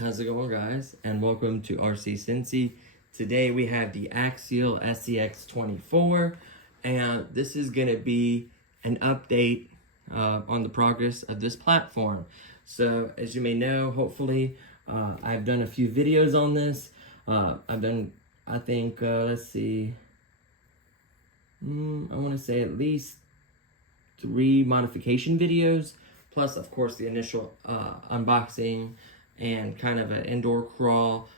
How's it going, guys? And welcome to RC Cincy. Today we have the Axial SCX 24, and this is going to be an update on the progress of this platform. So as you may know, hopefully I've done a few videos on this. I've done, I think, let's see, I want to say at least 3 modification videos, plus of course the initial unboxing and kind of an indoor crawl.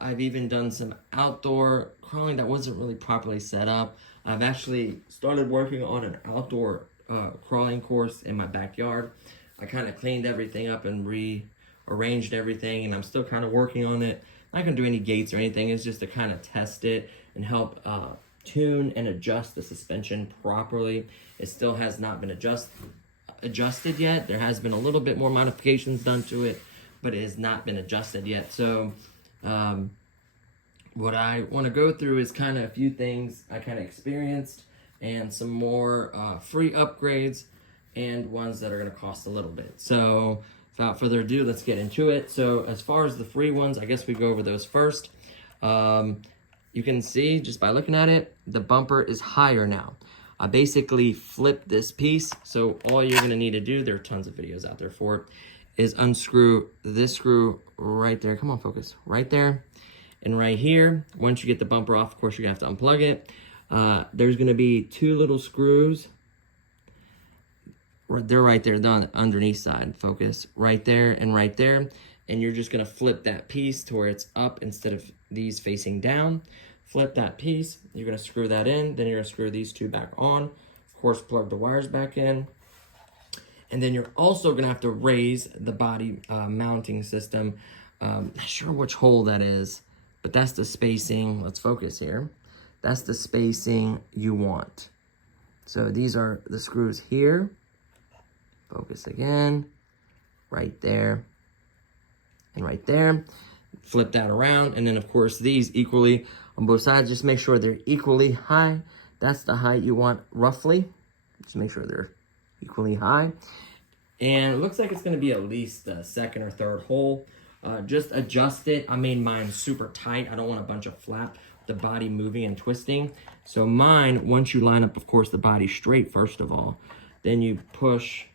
I've even done some outdoor crawling that wasn't really properly set up. I've actually started working on an outdoor crawling course in my backyard. I kind of cleaned everything up and rearranged everything, and I'm still kind of working on it. I'm not gonna do any gates or anything. It's just to kind of test it and help tune and adjust the suspension properly. It still has not been adjusted yet. There has been a little bit more modifications done to it, but it has not been adjusted yet. So what I want to go through is kind of a few things I kind of experienced and some more free upgrades and ones that are going to cost a little bit. So without further ado, let's get into it. So as far as the free ones, I guess we go over those first. You can see just by looking at it, the bumper is higher now. I basically flipped this piece. So all you're going to need to do, there are tons of videos out there for it, is unscrew this screw right there. Come on, focus. Right there and right here. Once you get the bumper off, of course, you're going to have to unplug it. There's going to be 2 little screws. They're right there, on the underneath side. Focus. Right there and right there. And you're just going to flip that piece to where it's up instead of these facing down. Flip that piece. You're going to screw that in. Then you're going to screw these 2 back on. Of course, plug the wires back in. And then you're also going to have to raise the body mounting system. Not sure which hole that is, but that's the spacing. Let's focus here. That's the spacing you want. So these are the screws here. Focus again. Right there. And right there. Flip that around. And then, of course, these equally on both sides. Just make sure they're equally high. That's the height you want, roughly. Just make sure they're equally high. And it looks like it's going to be at least the 2nd or 3rd hole. Just adjust it. I made mine super tight. I don't want a bunch of flap, the body moving and twisting. So mine, once you line up, of course, the body straight first of all, then you push,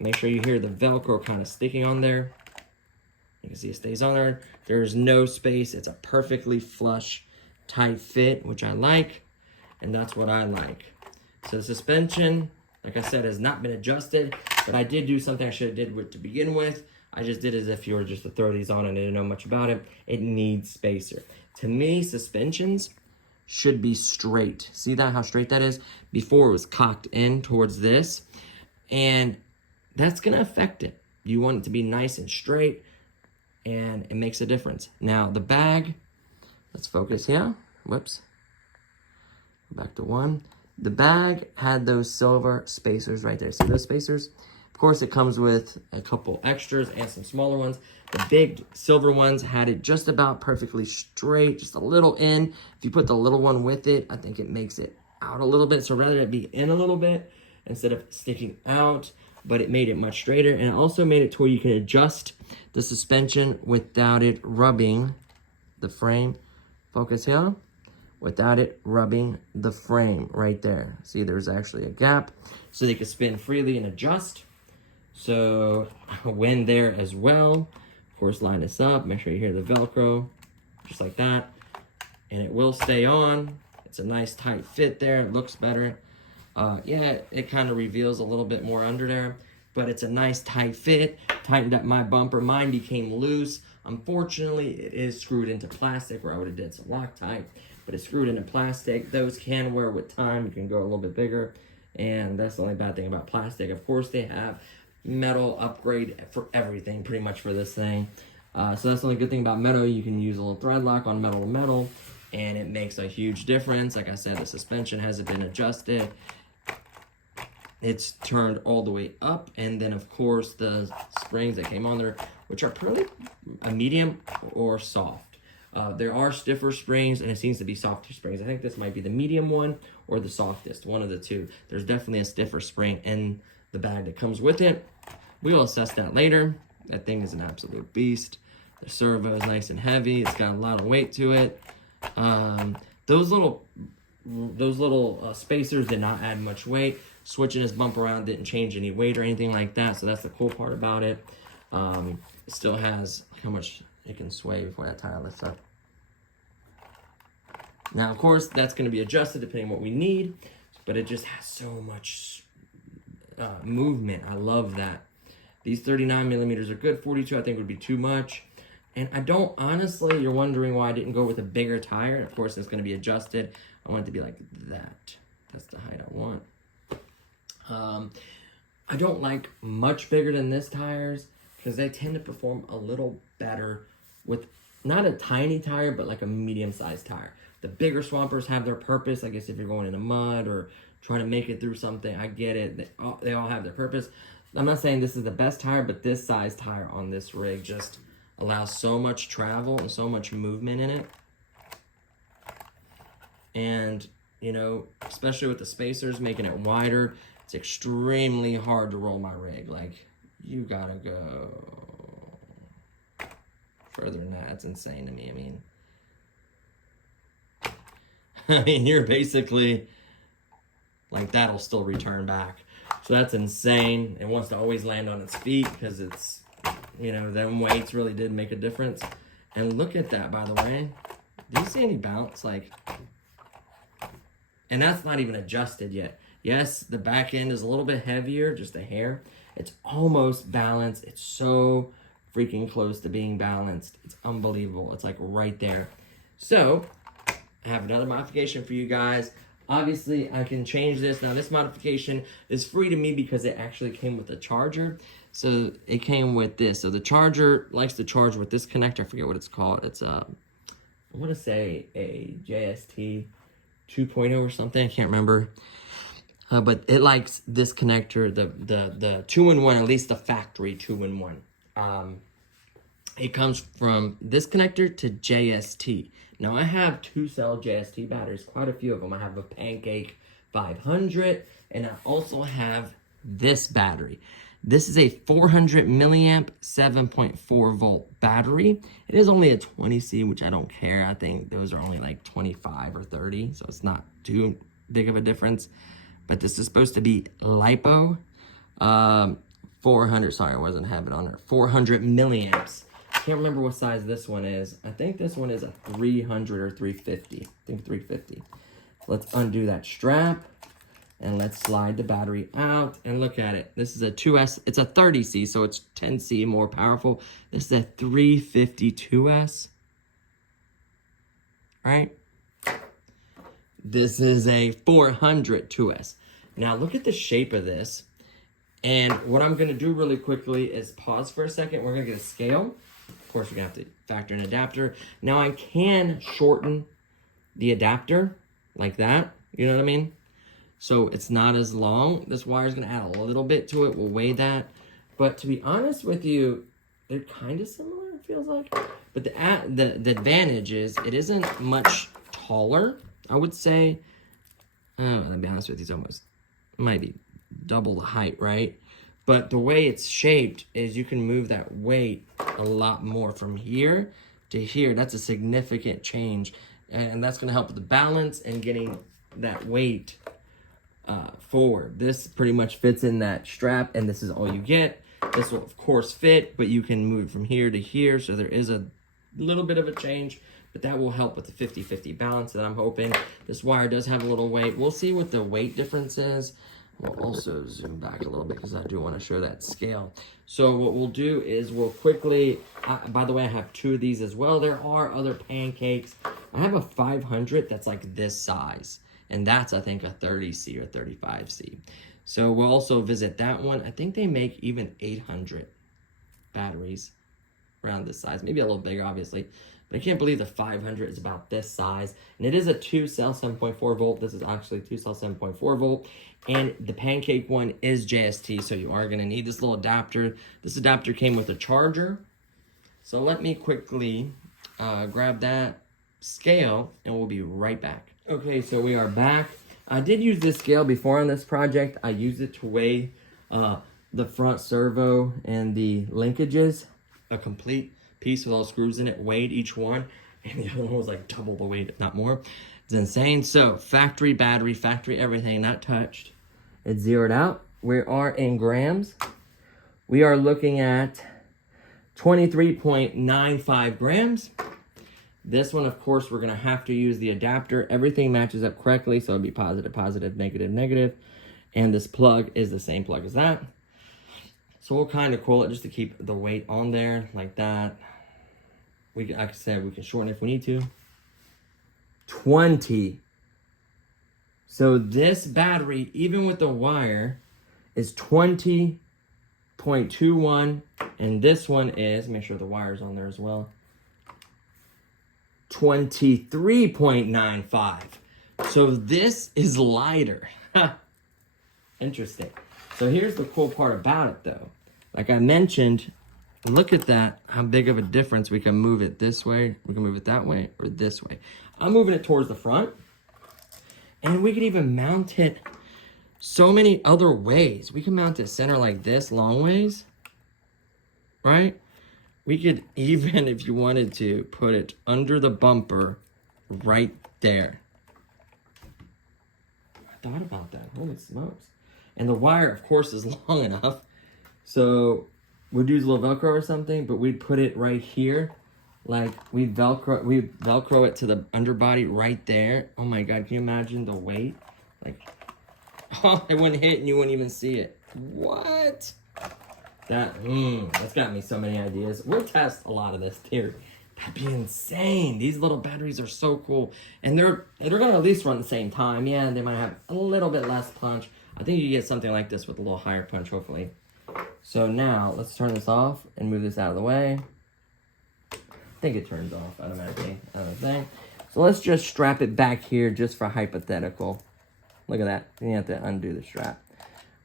make sure you hear the Velcro kind of sticking on there. You can see it stays on there. There's no space. It's a perfectly flush, tight fit, which I like. And that's what I like. So the suspension, like I said, has not been adjusted, but I did do something I should have did to begin with. I just did as if you were just to throw these on and didn't know much about it. It needs spacer. To me, suspensions should be straight. See that, how straight that is? Before it was cocked in towards this, and that's gonna affect it. You want it to be nice and straight, and it makes a difference. Now the bag, let's focus here. Whoops. Go back to 1. The bag had those silver spacers right there. See those spacers? Of course, it comes with a couple extras and some smaller ones. The big silver ones had it just about perfectly straight, just a little in. If you put the little one with it, I think it makes it out a little bit. So rather it be in a little bit instead of sticking out, but it made it much straighter. And it also made it to where you can adjust the suspension without it rubbing the frame. Focus here. Without it rubbing the frame right there. See, there's actually a gap so they can spin freely and adjust. So when there as well, of course, line this up, make sure you hear the Velcro, just like that. And it will stay on. It's a nice tight fit there, it looks better. Yeah, it kind of reveals a little bit more under there, but it's a nice tight fit. Tightened up my bumper, mine became loose. Unfortunately, it is screwed into plastic, or I would have did some Loctite, but it's screwed into plastic. Those can wear with time. You can go a little bit bigger, and that's the only bad thing about plastic. Of course, they have metal upgrade for everything, pretty much, for this thing. So that's the only good thing about metal. You can use a little thread lock on metal to metal, and it makes a huge difference. Like I said, the suspension hasn't been adjusted. It's turned all the way up, and then of course the springs that came on there, which are probably a medium or soft. There are stiffer springs, and it seems to be softer springs. I think this might be the medium one or the softest, one of the two. There's definitely a stiffer spring in the bag that comes with it. We will assess that later. That thing is an absolute beast. The servo is nice and heavy. It's got a lot of weight to it. Those little spacers did not add much weight. Switching this bump around didn't change any weight or anything like that, so that's the cool part about it. It still has how much it can sway before that tire lifts up. Now, of course, that's going to be adjusted depending on what we need, but it just has so much movement. I love that. These 39 millimeters are good. 42, I think, would be too much. And I don't, honestly, you're wondering why I didn't go with a bigger tire. Of course, it's going to be adjusted. I want it to be like that. That's the height I want. I don't like much bigger than this tires because they tend to perform a little better with not a tiny tire, but like a medium-sized tire. The bigger swampers have their purpose. I guess if you're going in the mud or trying to make it through something, I get it. They all have their purpose. I'm not saying this is the best tire, but this size tire on this rig just allows so much travel and so much movement in it. And, you know, especially with the spacers, making it wider, it's extremely hard to roll my rig. Like, you gotta go further than that. It's insane to me. I mean, you're basically, like, that'll still return back. So that's insane. It wants to always land on its feet because it's, you know, them weights really did make a difference. And look at that, by the way. Do you see any bounce? Like, and that's not even adjusted yet. Yes, the back end is a little bit heavier, just a hair. It's almost balanced. It's so freaking close to being balanced. It's unbelievable. It's like right there. So, I have another modification for you guys. Obviously, I can change this. Now, this modification is free to me because it actually came with a charger. So, it came with this. So, the charger likes to charge with this connector. I forget what it's called. It's I want to say a JST 2.0 or something. I can't remember. But it likes this connector, the 2-in-1, at least the factory 2-in-1. It comes from this connector to JST. Now, I have 2-cell JST batteries, quite a few of them. I have a Pancake 500, and I also have this battery. This is a 400 milliamp, 7.4 volt battery. It is only a 20C, which I don't care. I think those are only like 25 or 30, so it's not too big of a difference. But this is supposed to be LiPo. 400, sorry, I wasn't having it on there. 400 milliamps. I can't remember what size this one is. I think this one is a 300 or 350. I think 350. Let's undo that strap. And let's slide the battery out. And look at it. This is a 2S. It's a 30C, so it's 10C more powerful. This is a 352S. Right? This is a 400 2S. Now, look at the shape of this. And what I'm going to do really quickly is pause for a second. We're going to get a scale. Of course, we're going to have to factor an adapter. Now, I can shorten the adapter like that. You know what I mean? So it's not as long. This wire is going to add a little bit to it. We'll weigh that. But to be honest with you, they're kind of similar, it feels like. But the advantage is it isn't much taller, I would say. I'll be honest with you, it's almost might be double the height, right? But the way it's shaped is you can move that weight a lot more from here to here. That's a significant change. And that's going to help with the balance and getting that weight forward. This pretty much fits in that strap, and this is all you get. This will, of course, fit, but you can move from here to here. So there is a little bit of a change, but that will help with the 50-50 balance that I'm hoping. This wire does have a little weight. We'll see what the weight difference is. We'll also zoom back a little bit because I do want to show that scale. So what we'll do is we'll quickly, by the way, I have 2 of these as well. There are other pancakes. I have a 500 that's like this size. And that's, I think, a 30C or 35C. So we'll also visit that one. I think they make even 800 batteries around this size. Maybe a little bigger, obviously. But I can't believe the 500 is about this size. And it is a 2-cell 7.4 volt. This is actually 2-cell 7.4 volt. And the pancake one is JST, so you are going to need this little adapter. This adapter came with a charger. So let me quickly grab that scale, and we'll be right back. Okay, so we are back. I did use this scale before on this project. I used it to weigh the front servo and the linkages. A complete piece with all screws in it, weighed each one. And the other one was like double the weight, if not more. It's insane. So, factory battery, factory everything, not touched. It's zeroed out. We are in grams. We are looking at 23.95 grams. This one, of course, we're going to have to use the adapter. Everything matches up correctly, so it'll be positive, positive, negative, negative. And this plug is the same plug as that. So we'll kind of coil it just to keep the weight on there, like that. Like I said, we can shorten it if we need to. 20. So this battery, even with the wire, is 20.21. And this one is, make sure the wire's on there as well, 23.95. So this is lighter. Interesting. So here's the cool part about it though. Like I mentioned, look at that, how big of a difference. We can move it this way, we can move it that way, or this way. I'm moving it towards the front. And we could even mount it so many other ways. We can mount it center like this, long ways, right? We could even, if you wanted to, put it under the bumper right there. I thought about that, holy smokes. And the wire, of course, is long enough. So we'd use a little Velcro or something, but we'd put it right here. Like we'd Velcro it to the underbody right there. Oh my God, can you imagine the weight? Like, oh, it wouldn't hit and you wouldn't even see it. What? That's got me so many ideas. We'll test a lot of this too. That'd be insane. These little batteries are so cool. And they're gonna at least run the same time. Yeah, they might have a little bit less punch. I think you get something like this with a little higher punch, hopefully. So now, let's turn this off and move this out of the way. I think it turns off automatically out of the thing. So let's just strap it back here just for hypothetical. Look at that. You have to undo the strap.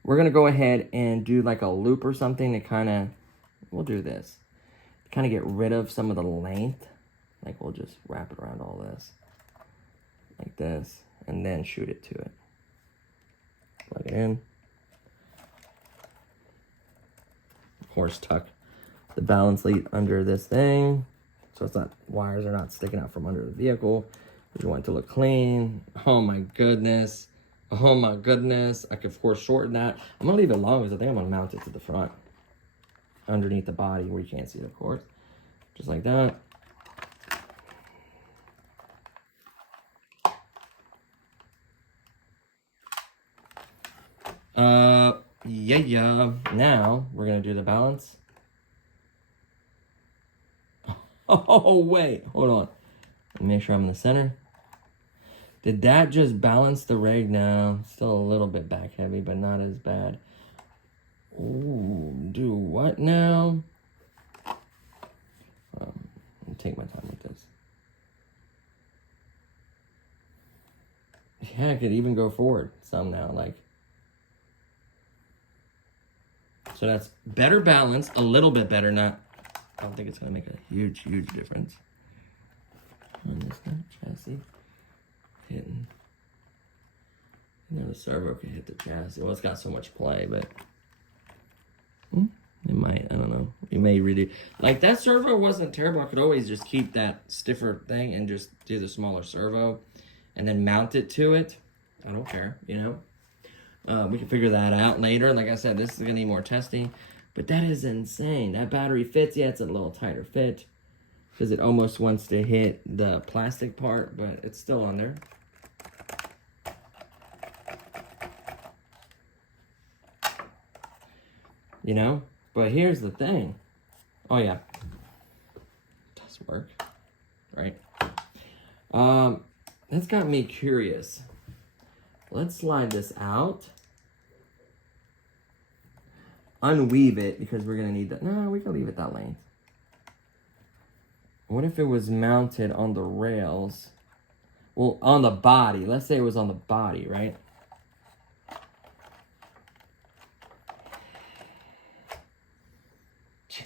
We're going to go ahead and do like a loop or something to kind of, we'll do this. Kind of get rid of some of the length. Like we'll just wrap it around all this. Like this. And then shoot it to it. Plug it in. Of course, tuck the balance lead under this thing. So it's not, wires are not sticking out from under the vehicle. You want it to look clean. Oh my goodness. Oh my goodness. I could of course shorten that. I'm gonna leave it long because I think I'm gonna mount it to the front. Underneath the body where you can't see it, of course. Just like that. Yeah. Now we're gonna do the balance. Oh wait, hold on. Make sure I'm in the center. Did that just balance the rig? No, still a little bit back heavy, but not as bad. Ooh, do what now? I'll take my time with this. Yeah, I could even go forward some now, like. So that's better balance, a little bit better, not, I don't think it's gonna make a huge difference. On this chassis, hitting. You know, the servo can hit the chassis. Well, it's got so much play, but it might, I don't know. You may redo. Like that servo wasn't terrible. I could always just keep that stiffer thing and just do the smaller servo and then mount it to it. I don't care, you know. We can figure that out later. Like I said, this is gonna need more testing, but that is insane. That battery fits. Yeah, it's a little tighter fit because it almost wants to hit the plastic part, but it's still on there. you know? But here's the thing. Oh yeah, it does work, right? That's got me curious. Let's slide this out. Unweave it because we're gonna need that. No, we can leave it that length. What if it was mounted on the rails? Well, on the body. Let's say it was on the body, right?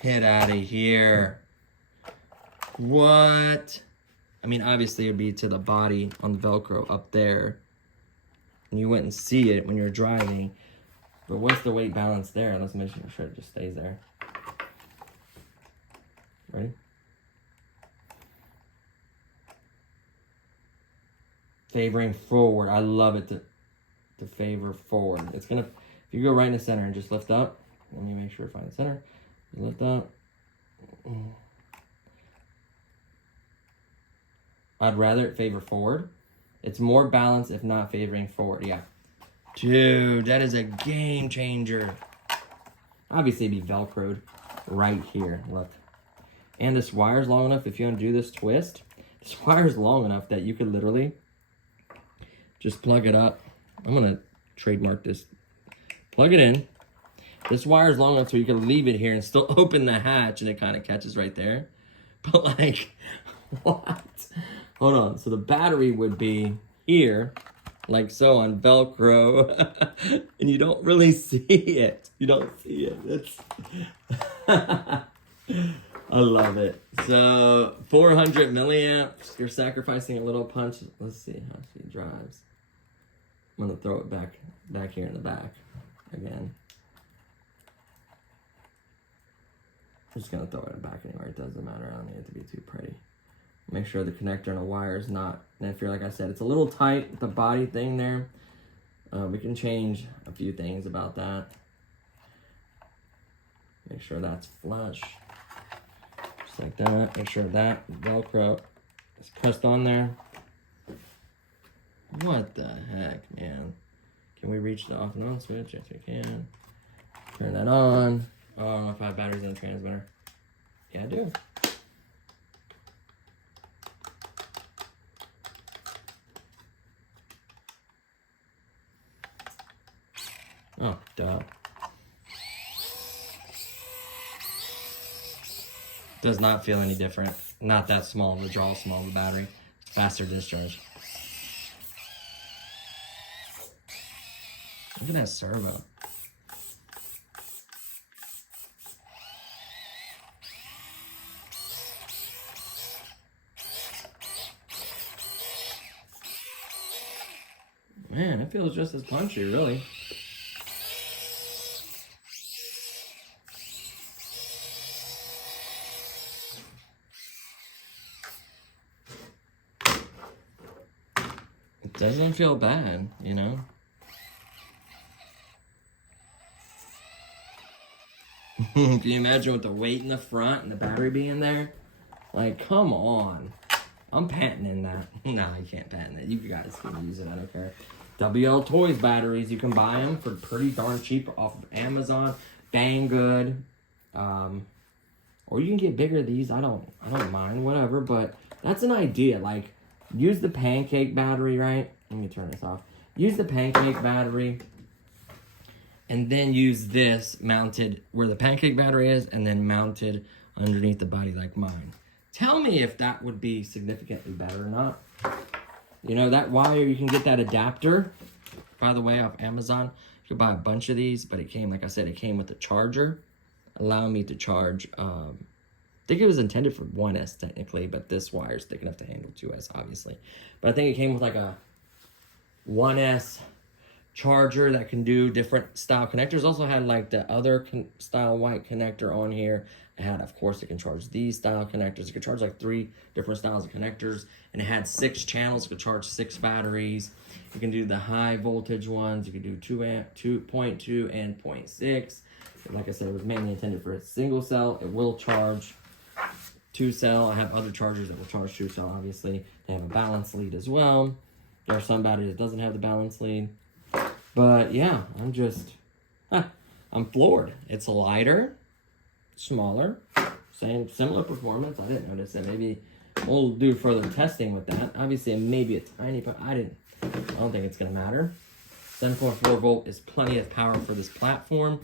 Get out of here. What? I mean, obviously it would be to the body on the Velcro up there. And you wouldn't see it when you're driving. But what's the weight balance there? Let's make sure it just stays there. Ready? Favoring forward. I love it to favor forward. It's gonna, if you go right in the center and just lift up, let me make sure I find the center. Lift up. I'd rather it favor forward. It's more balanced if not favoring forward. Yeah. Dude, that is a game changer. Obviously, it'd be Velcroed right here. Look. And this wire's long enough, if you want to do this twist, this wire's long enough that you could literally just plug it up. I'm going to trademark this. Plug it in. This wire is long enough so you can leave it here and still open the hatch and it kind of catches right there. But like, what? Hold on. So the battery would be here, like so on Velcro. And you don't really see it. You don't see it. It's I love it. So 400 milliamps. You're sacrificing a little punch. Let's see how she drives. I'm going to throw it back here in the back again. I'm just going to throw it back anywhere. It doesn't matter. I don't need it to be too pretty. Make sure the connector and the wire is not, and if you're, like I said, it's a little tight with the body thing there. We can change a few things about that. Make sure that's flush. Just like that. Make sure that Velcro is pressed on there. What the heck, man? Can we reach the off and on switch? Yes, we can. Turn that on. Oh, I don't know if I have batteries in the transmitter. Yeah, I do. Oh, duh. Does not feel any different. Not that small of a draw, small of a battery. Faster discharge. Look at that servo. Man, it feels just as punchy, really. It doesn't feel bad, you know? Can you imagine with the weight in the front and the battery being there? Like, come on. I'm patenting that. No, I can't patent it. You guys can use it. I don't care. WL Toys batteries. You can buy them for pretty darn cheap off of Amazon. Banggood. Or you can get bigger of these. I don't mind. Whatever. But that's an idea. Like, use the pancake battery, right? Let me turn this off. Use the pancake battery. And then use this mounted where the pancake battery is. And then mounted underneath the body like mine. Tell me if that would be significantly better or not. You know, that wire, you can get that adapter, by the way, off Amazon. You could buy a bunch of these, but it came, like I said, it came with a charger. Allowing me to charge, I think it was intended for 1S technically, but this wire is thick enough to handle 2S, obviously. But I think it came with like a 1S charger that can do different style connectors. Also had like the other style white connector on here. It had, of course, it can charge these style connectors. It could charge like 3 different styles of connectors. And it had 6 channels. It could charge 6 batteries. You can do the high voltage ones. You can do 2.2 and 0.6. Like I said, it was mainly intended for a single cell. It will charge 2 cell. I have other chargers that will charge 2 cell, obviously. They have a balance lead as well. There are some batteries that doesn't have the balance lead. But yeah, I'm just, I'm floored. It's lighter, smaller, similar performance. I didn't notice it. Maybe we'll do further testing with that. Obviously, it may be a tiny, but I don't think it's gonna matter. 7.4 volt is plenty of power for this platform.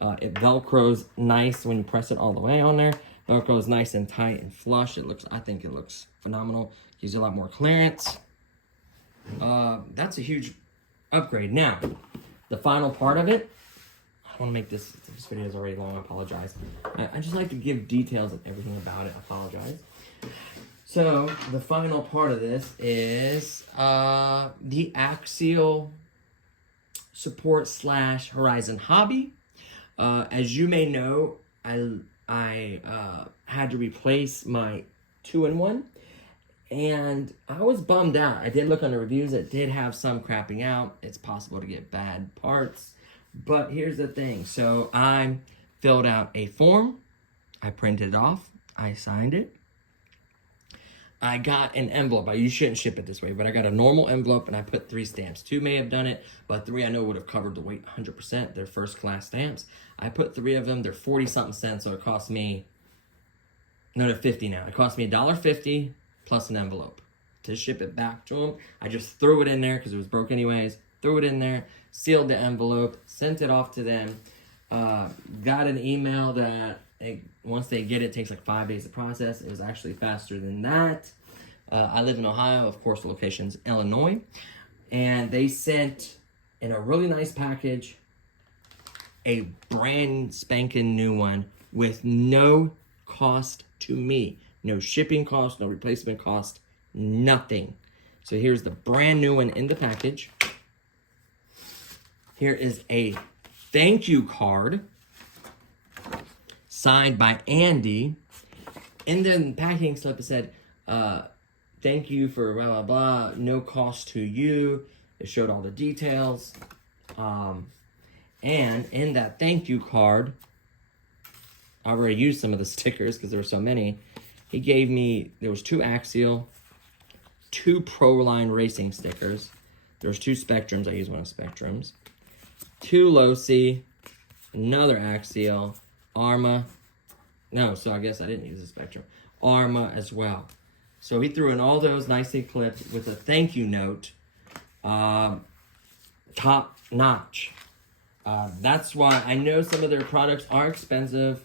It Velcros nice when you press it all the way on there. Velcro is nice and tight and flush. I think it looks phenomenal. Gives you a lot more clearance. That's a huge upgrade. Now, the final part of it, I want to make this video is already long, I apologize. I just like to give details of everything about it, I apologize. So, the final part of this is the Axial support / Horrizon Hobby. As you may know, I had to replace my 2-in-1, and I was bummed out. I did look on the reviews. It did have some crapping out. It's possible to get bad parts, but here's the thing. So I filled out a form. I printed it off. I signed it. I got an envelope. You shouldn't ship it this way, but I got a normal envelope, and I put 3 stamps. 2 may have done it, but 3 I know would have covered the weight 100%. They're first-class stamps. I put 3 of them. They're 40-something cents, so it cost me, no, they're 50 now. It cost me $1.50 plus an envelope to ship it back to them. I just threw it in there because it was broke anyways. Threw it in there, sealed the envelope, sent it off to them. Got an email that once they get it, it takes like 5 days to process. It was actually faster than that. I live in Ohio, of course, the location's Illinois. And they sent in a really nice package a brand spanking new one with no cost to me. No shipping cost, no replacement cost, nothing. So here's the brand new one in the package. Here is a thank you card signed by Andy. In the packing slip, it said, thank you for blah, blah, blah, no cost to you. It showed all the details. And in that thank you card, I already used some of the stickers because there were so many. He gave me, there was 2 Axial, 2 Proline Racing stickers. There's 2 Spectrums. I used one of Spectrums. 2 Losi, another Axial, Arma. No, so I guess I didn't use a Spectrum. Arma as well. So he threw in all those nicely clipped with a thank you note. Top notch. That's why I know some of their products are expensive.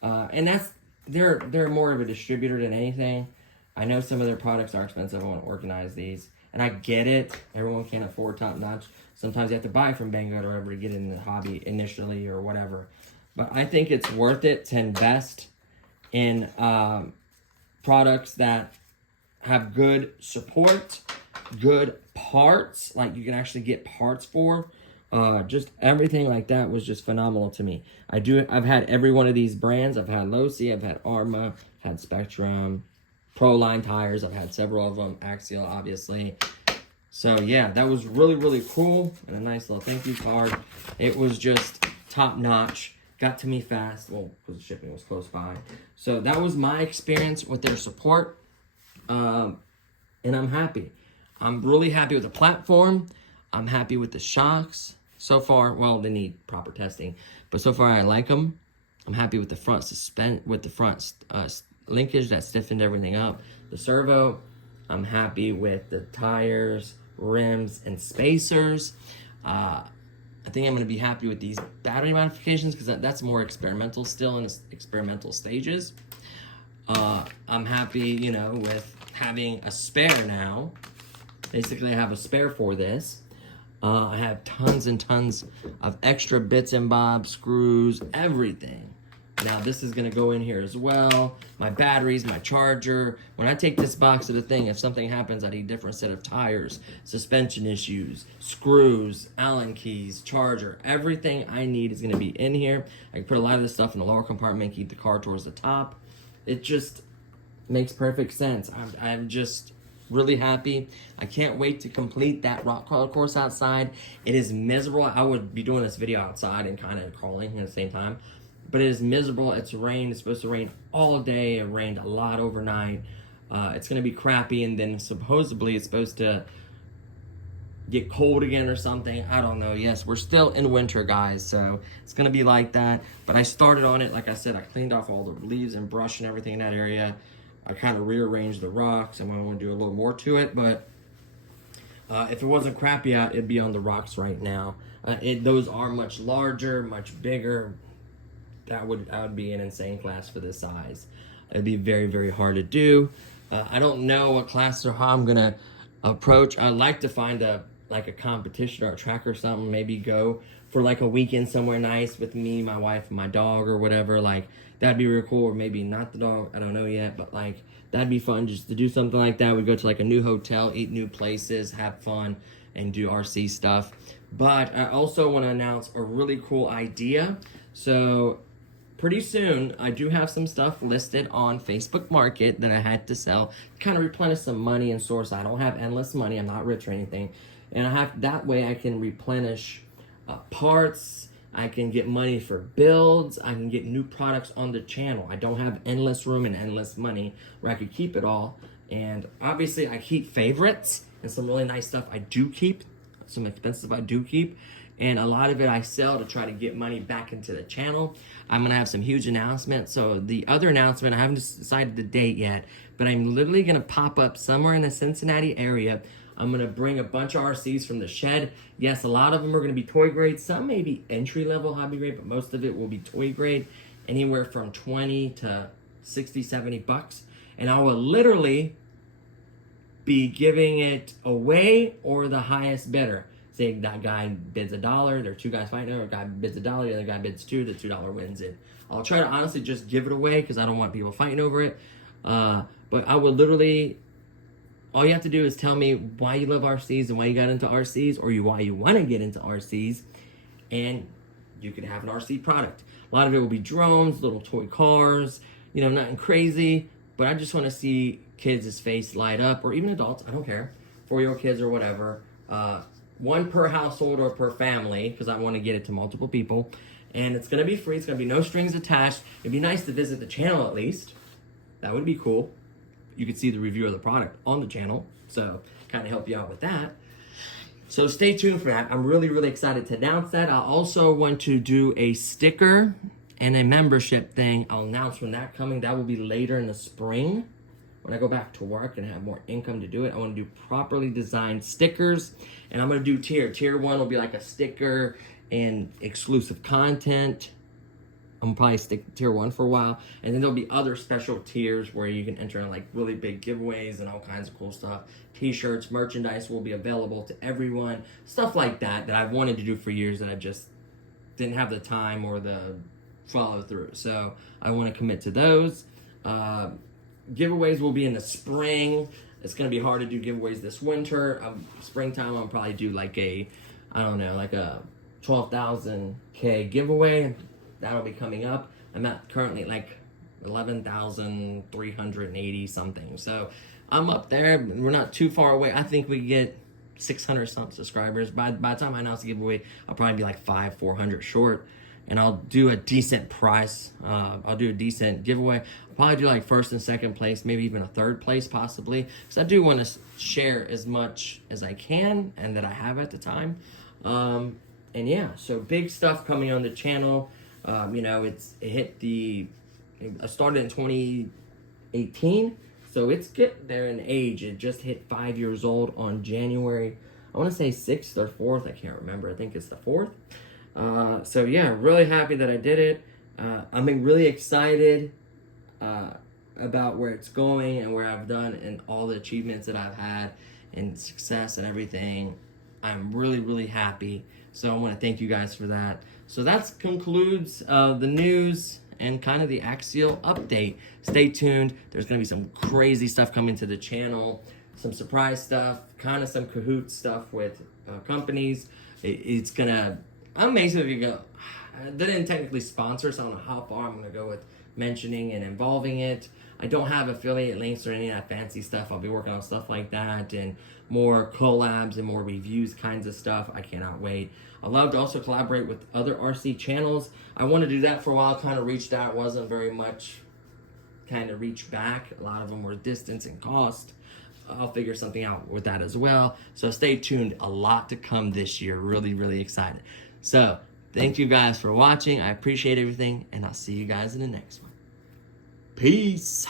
And they're more of a distributor than anything. I know some of their products are expensive. I want to organize these. And I get it. Everyone can't afford top notch. Sometimes you have to buy from Banggood or whatever to get in the hobby initially or whatever. But I think it's worth it to invest in products that have good support, good parts, like you can actually get parts for. Just everything like that was just phenomenal to me. I've had every one of these brands. I've had Losi, I've had Arma, had Spectrum, Proline tires. I've had several of them. Axial, obviously. So yeah, that was really, really cool. And a nice little thank you card. It was just top notch. Got to me fast. Well, because the shipping was close by. So that was my experience with their support. And I'm happy. I'm really happy with the platform. I'm happy with the shocks. So far, well, they need proper testing. But so far, I like them. I'm happy with the front linkage that stiffened everything up. The servo, I'm happy with the tires, rims, and spacers. I think I'm going to be happy with these battery modifications because that's more experimental, still in its experimental stages. I'm happy, with having a spare now. Basically, I have a spare for this. I have tons and tons of extra bits and bobs, screws, everything. Now, this is going to go in here as well. My batteries, my charger. When I take this box of the thing, if something happens, I need a different set of tires, suspension issues, screws, Allen keys, charger. Everything I need is going to be in here. I can put a lot of this stuff in the lower compartment, keep the car towards the top. It just makes perfect sense. I'm just really happy. I can't wait to complete that rock crawl course outside. It is miserable. I would be doing this video outside and kind of crawling at the same time. But it is miserable. It's rained. It's supposed to rain all day. It rained a lot overnight. It's going to be crappy, and then supposedly it's supposed to get cold again or something. I don't know. Yes, we're still in winter, guys, so it's gonna be like that. But I started on it, like I said, I cleaned off all the leaves and brush and everything in that area. I kind of rearranged the rocks, and I want to do a little more to it, but if it wasn't crappy out, it'd be on the rocks right now. Those are much larger, much bigger. That would be an insane class for this size. It'd be very, very hard to do. I don't know what class or how I'm gonna approach. I'd like to find a competition or a track or something. Maybe go for like a weekend somewhere nice with me, my wife, and my dog or whatever. Like that'd be real cool. Or maybe not the dog. I don't know yet, but like that'd be fun just to do something like that. We go to like a new hotel, eat new places, have fun, and do RC stuff. But I also want to announce a really cool idea. So pretty soon, I do have some stuff listed on Facebook Market that I had to sell, kind of replenish some money and source. I don't have endless money. I'm not rich or anything. And I have that way I can replenish parts. I can get money for builds. I can get new products on the channel. I don't have endless room and endless money where I could keep it all. And obviously, I keep favorites and some really nice stuff I do keep. Some expensive I do keep. And a lot of it I sell to try to get money back into the channel. I'm gonna have some huge announcements. So the other announcement, I haven't decided the date yet, but I'm literally gonna pop up somewhere in the Cincinnati area. I'm gonna bring a bunch of RCs from the shed. Yes, a lot of them are gonna be toy grade. Some may be entry-level hobby grade, but most of it will be toy grade, anywhere from 20 to 60, 70 bucks. And I will literally be giving it away or the highest bidder. Say that guy bids $1, there are two guys fighting, or a guy bids $1, the other guy bids $2, the $2 wins it. I'll try to honestly just give it away because I don't want people fighting over it. But I would literally, all you have to do is tell me why you love RCs and why you got into RCs, or why you want to get into RCs, and you can have an RC product. A lot of it will be drones, little toy cars, you know, nothing crazy, but I just want to see kids' face light up, or even adults, I don't care, 4-year-old kids or whatever. One per household or per family, because I want to get it to multiple people. And it's going to be free. It's going to be no strings attached. It'd be nice to visit the channel at least. That would be cool. You could see the review of the product on the channel. So kind of help you out with that. So stay tuned for that. I'm really, really excited to announce that. I also want to do a sticker and a membership thing. I'll announce when that's coming. That will be later in the spring. When I go back to work and have more income to do it, I want to do properly designed stickers. And I'm going to do tier. Tier 1 will be like a sticker and exclusive content. I'm probably stick to tier 1 for a while. And then there'll be other special tiers where you can enter in like really big giveaways and all kinds of cool stuff. T-shirts, merchandise will be available to everyone. Stuff like that I've wanted to do for years that I just didn't have the time or the follow through. So I want to commit to those. Giveaways will be in the spring. It's going to be hard to do giveaways this winter. Springtime, I'll probably do like a 12,000K giveaway. That'll be coming up. I'm at currently like 11,380 something. So I'm up there. We're not too far away. I think we get 600 some subscribers. By the time I announce the giveaway, I'll probably be like 400 short. And I'll do a decent price. I'll do a decent giveaway. I'll probably do like first and second place, maybe even a third place possibly. Because I do want to share as much as I can and that I have at the time. And yeah, so big stuff coming on the channel. You know, I started in 2018. So it's getting there in age. It just hit 5 years old on January, I want to say 6th or 4th. I can't remember. I think it's the 4th. So yeah, really happy that I did it. I'm really excited about where it's going and where I've done and all the achievements that I've had and success and everything. I'm really, really happy. So I want to thank you guys for that. So that concludes the news and kind of the Axial update. Stay tuned. There's going to be some crazy stuff coming to the channel, some surprise stuff, kind of some Kahoot stuff with companies. It's going to... I'm basically going to go, they didn't technically sponsor, so I don't know how far I'm going to go with mentioning and involving it. I don't have affiliate links or any of that fancy stuff. I'll be working on stuff like that and more collabs and more reviews kinds of stuff. I cannot wait. I love to also collaborate with other RC channels. I want to do that for a while, kind of reached out, wasn't very much kind of reach back. A lot of them were distance and cost. I'll figure something out with that as well. So stay tuned, a lot to come this year. Really, really excited. So thank you guys for watching. I appreciate everything, and I'll see you guys in the next one. Peace.